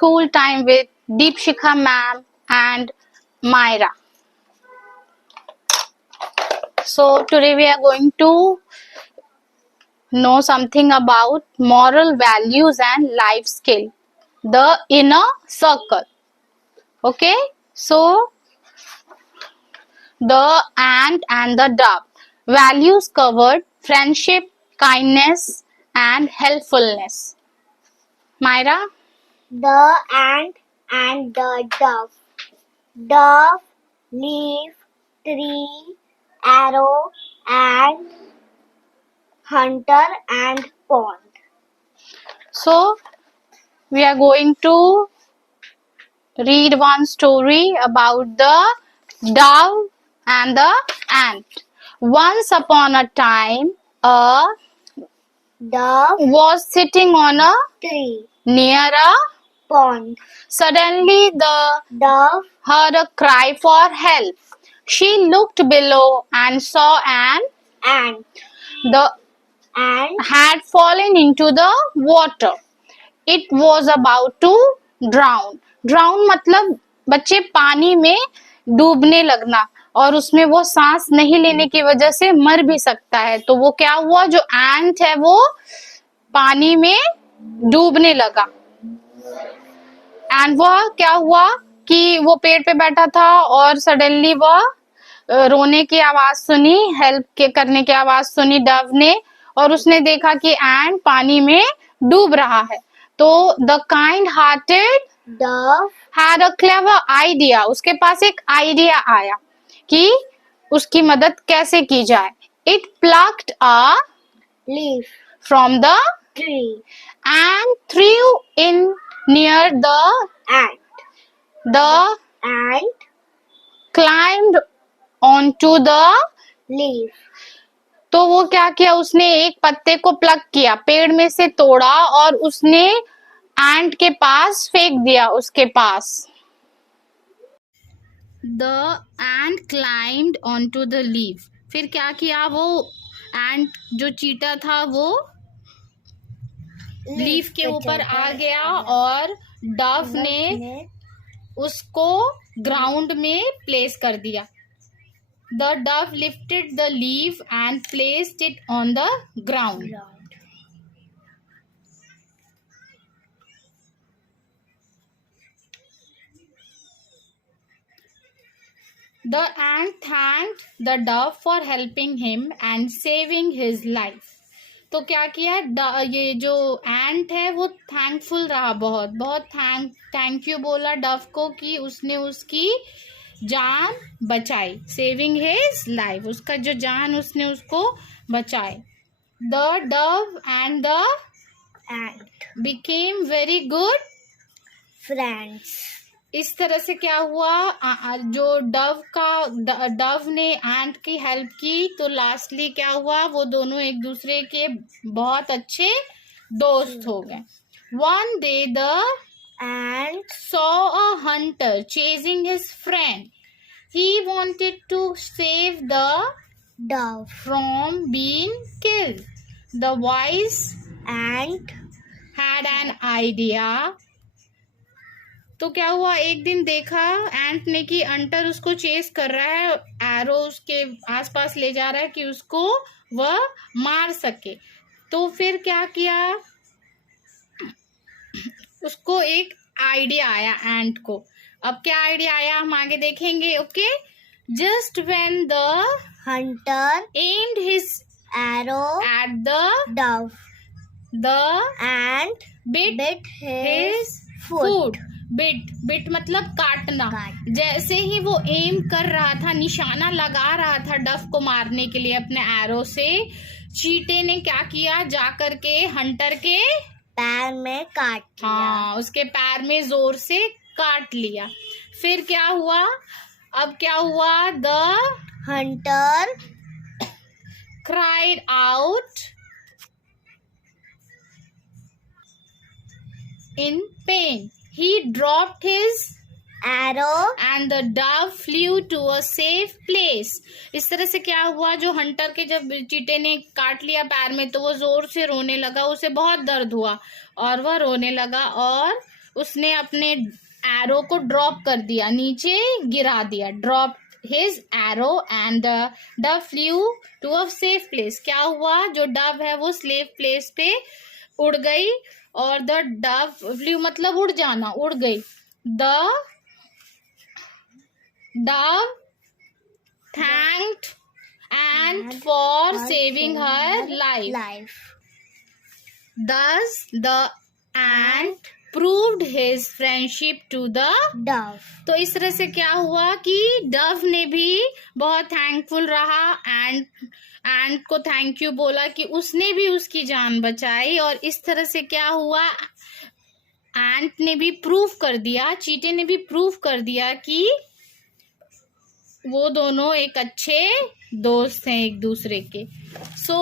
school time with Deepshikha ma'am and Myra. So today we are going to know something about moral values and life skill. The inner circle. Okay, so the ant and the dove. Values covered friendship, kindness, and helpfulness. Myra? The ant and the dove. Dove, leaf, tree, arrow, and hunter and pond. So, we are going to read one story about the dove and the ant. Once upon a time, a Dove was sitting on a tree, near a pond. suddenly the Dove heard a cry for help. She looked below and saw an ant the and had fallen into the water. It was about to drown. Drown मतलब बच्चे पानी में डूबने लगना और उसमें वो सांस नहीं लेने की वजह से मर भी सकता है. तो वो क्या हुआ, जो एंट है वो पानी में डूबने लगा. एंड वह क्या हुआ कि वो पेड़ पे बैठा था और सडनली वह रोने की आवाज सुनी, हेल्प के करने की आवाज सुनी डव ने, और उसने देखा कि एंट पानी में डूब रहा है. तो the kind hearted dove had a clever idea. उसके पास एक आइडिया आया कि उसकी मदद कैसे की जाए. It plucked a leaf from the tree and through in near the ant the and climbed onto the leaf. तो वो क्या किया, उसने एक पत्ते को प्लग किया, पेड़ में से तोड़ा और उसने एंट के पास फेंक दिया उसके पास. The ant climbed onto the leaf. फिर क्या किया, वो एंट जो चीटा था वो लीफ के ऊपर आ गया और डव ने उसको ग्राउंड में प्लेस कर दिया. The dove lifted the leaf and placed it on the ground. The ant thanked the dove for helping him and saving his life. तो क्या किया, ये जो एंट है वो थैंकफुल रहा, बहुत बहुत थैंक यू बोला डव को कि उसने उसकी जान बचाई. सेविंग हिज लाइफ, उसका जो जान उसने उसको बचाई. The Dove and the ant became very good friends. इस तरह से क्या हुआ, जो डव ने एंट की हेल्प की तो लास्टली क्या हुआ, वो दोनों एक दूसरे के बहुत अच्छे दोस्त हो गए. One day the Ant saw a hunter chasing his friend. He wanted to save the dove from being killed. The wise ant had an idea. तो क्या हुआ, एक दिन देखा एंट ने कि हंटर उसको चेस कर रहा है, एरो उसके आसपास ले जा रहा है कि उसको वह मार सके. तो फिर क्या किया, उसको एक आइडिया आया एंट को. अब क्या आइडिया आया हम आगे देखेंगे. Okay, just when the hunter aimed his arrow at the dove ant bit bit his his food. foot. Bit मतलब काटना. जैसे ही वो एम कर रहा था, निशाना लगा रहा था डफ को मारने के लिए अपने एरो से, चीटे ने क्या किया, जाकर के हंटर के पैर में काट लिया. हाँ, उसके पैर में जोर से काट लिया. फिर क्या हुआ, अब क्या हुआ, the hunter cried out in pain. He dropped his arrow and the dove flew to a safe place. इस तरह से क्या हुआ, जो हंटर के जब चीटे ने काट लिया पैर में तो वो जोर से रोने लगा, उसे बहुत दर्द हुआ और वह रोने लगा और उसने अपने एरो को ड्रॉप कर दिया, नीचे गिरा दिया, drop his arrow and the dove flew to a safe place. क्या हुआ, जो डव है वो सेफ प्लेस पे उड़ गई, और द डव फ्लू मतलब उड़ जाना, उड़ गई। The Dove thanked ant for saving her life. Thus the ant proved his friendship to the dove. तो इस तरह से क्या हुआ कि डव ने भी बहुत थैंकफुल रहा, एंट को थैंक यू बोला कि उसने भी उसकी जान बचाई, और इस तरह से क्या हुआ, एंट ने भी प्रूव कर दिया, चींटी ने भी प्रूव कर दिया कि वो दोनों एक अच्छे दोस्त हैं एक दूसरे के। सो